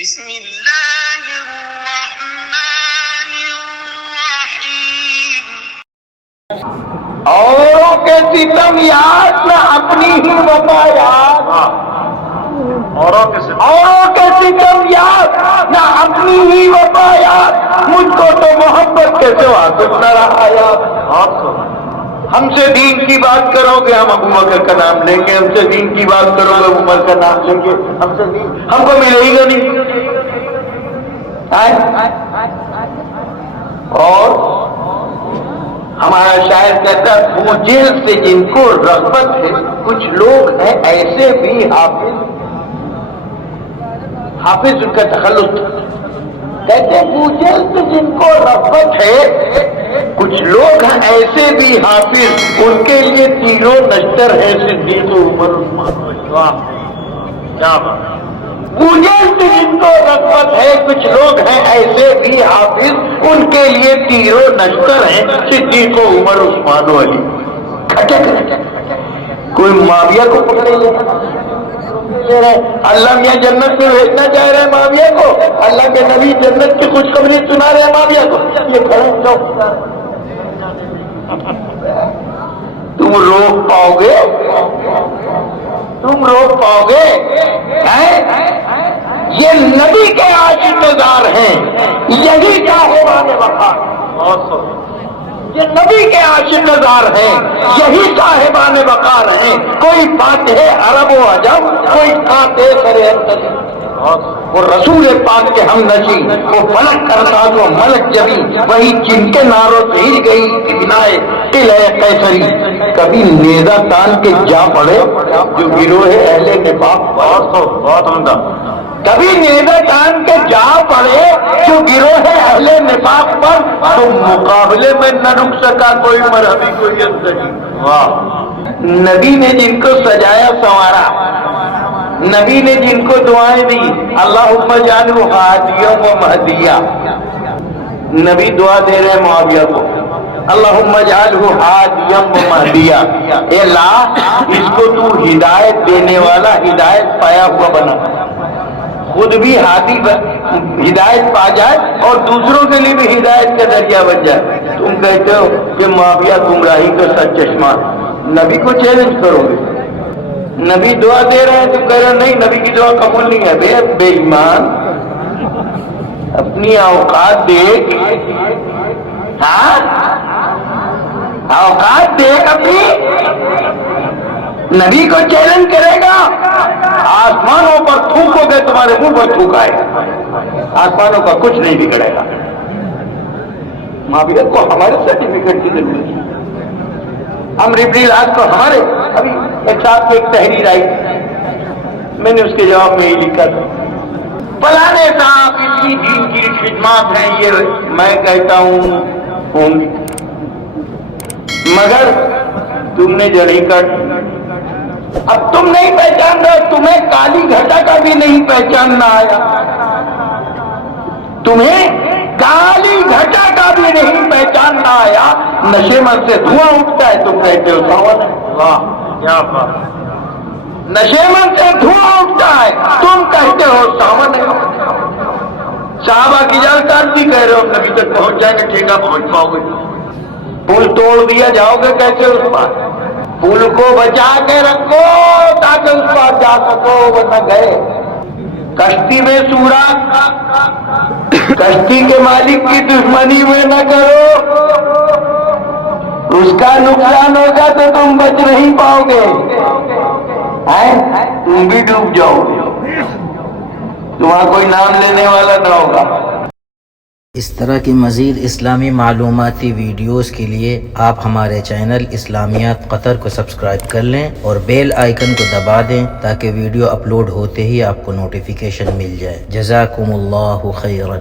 بسم اللہ الرحمن الرحیم۔ اوروں کے ستم یاد نہ اپنی ہی وفا یاد، اوروں کے ستم یاد نہ اپنی ہی وفا یاد، مجھ کو تو محبت کے سوا کچھ نہ رہا یاد۔ ہم سے دین کی بات کرو گے ہم ابو بکر کا نام لیں گے، ہم سے دین کی بات کرو گے عمر کا نام لیں گے، ہم سے دین ہم کو ملے ہی گا نہیں۔ اور ہمارا شاعر کہتا ہے بوجھل سے جن کو رغبت ہے، کچھ لوگ ہیں ایسے بھی حافظ ان کا تخلص کہتے ہیں بوجھل سے جن کو رغبت ہے، کچھ لوگ ہیں ایسے بھی حافظ، ان کے لیے تینوں نشتر ہے صدیق و عمر عثمان۔ کیا بات! بوجھل سے جن کو رغبت ہے، کچھ لوگ ہیں ایسے بھی حافظ، ان کے لیے تینوں نشتر ہیں صدیق و عمر عثمان و علی۔ کوئی معاویہ کو پکڑے لے رہے، اللہ میاں جنت میں بھیجنا چاہ رہے ہیں معاویہ کو، اللہ کے نبی جنت کی خوشخبری سنا رہے ہیں معاویہ کو، یہ کھڑے چوکیدار۔ تم روک پاؤ گے؟ تم روک پاؤ گے؟ یہ نبی کے عاشق دار ہیں، یہی صاحبان وقار، یہ نبی کے عاشق دار ہیں، یہی صاحبان وقار ہیں۔ کوئی فاتح عرب و عجم، کوئی فاتح سرے انتظر، وہ رسول پاک کے ہم نشی، وہ فلک کرتا جو ملک جبی، وہی جن کے ناروں سے ہل گئی بنائے قلعہ قیصری۔ کبھی نیزہ تان کے جا پڑے جو گروہ اہل نفاق، بہت عمدہ، کبھی نیزہ تان کے جا پڑے جو گروہ اہل نفاق پر، تو مقابلے میں نہ رک سکا کوئی مرحبی کوئی انتظر۔ نبی نے جن کو سجایا سنوارا، نبی نے جن کو دعائیں دی، اللہم اجعلہ ہادیا و مہدیا، نبی دعا دے رہے ہیں معاویہ کو، اللہم اجعلہ ہادیا و مہدیا، اے اللہ اس کو تو ہدایت دینے والا، ہدایت پایا ہوا بنا، خود بھی ہادی ہدایت پا جائے اور دوسروں کے لیے بھی ہدایت کا ذریعہ بن جائے۔ تم کہتے ہو کہ معاویہ گمراہی کا سر چشمہ، نبی کو چیلنج کرو گے؟ نبی دعا دے رہے ہیں تم کہہ رہے ہو نہیں نبی کی دعا قبول نہیں ہے۔ بے ایمان، اپنی اوقات دیکھ، ہاں اوقات دیکھ اپنی۔ نبی کو چیلنج کرے گا، آسمانوں پر تھوکو گے تمہارے منہ پر تھوکائے، آسمانوں کا کچھ نہیں بگڑے گا۔ معاویہ کو ہمارے سرٹیفکیٹ کی ضرورت ہے، ہم ریبریلات کو ہمارے۔ ابھی ایک صاحب کو ایک تحریر آئی، میں نے اس کے جواب میں یہ لکھا تھا، فلانے صاحب اتنی دین کی خدمات ہیں، یہ میں کہتا ہوں ہوں گی، مگر تم نے جڑی کٹ، اب تم نہیں پہچان رہے، تمہیں کالی گھٹا کا بھی نہیں پہچاننا آیا، تمہیں کالی گھٹا کا بھی نہیں پہچاننا آیا، نشے من سے دھواں اٹھتا ہے تم کہتے ہو ساون ہے۔ واہ کیا بات! نشے من سے دھواں اٹھتا ہے تم کہتے ہو ساون ہے۔ صحابہ کی جانکاری کہہ رہے ہو نبی تک پہنچ جائیں گے، ٹھیکہ پہنچ پاؤ گے؟ پل توڑ دیا جاؤ گے کیسے اس پاس؟ پل کو بچا کے رکھو تاکہ اس پاس جا سکو، ورنہ گئے۔ کشتی میں سورا، کشتی کے مالک کی دشمنی میں نہ کرو، اس کا نقصان ہوگا تو تم بچ نہیں پاؤ گے، تم بھی ڈوب جاؤ گے، تمہارا کوئی نام لینے والا نہ ہوگا۔ اس طرح کی مزید اسلامی معلوماتی ویڈیوز کے لیے آپ ہمارے چینل اسلامیات قطر کو سبسکرائب کر لیں اور بیل آئیکن کو دبا دیں تاکہ ویڈیو اپلوڈ ہوتے ہی آپ کو نوٹیفیکیشن مل جائے۔ جزاکم اللہ خیرا۔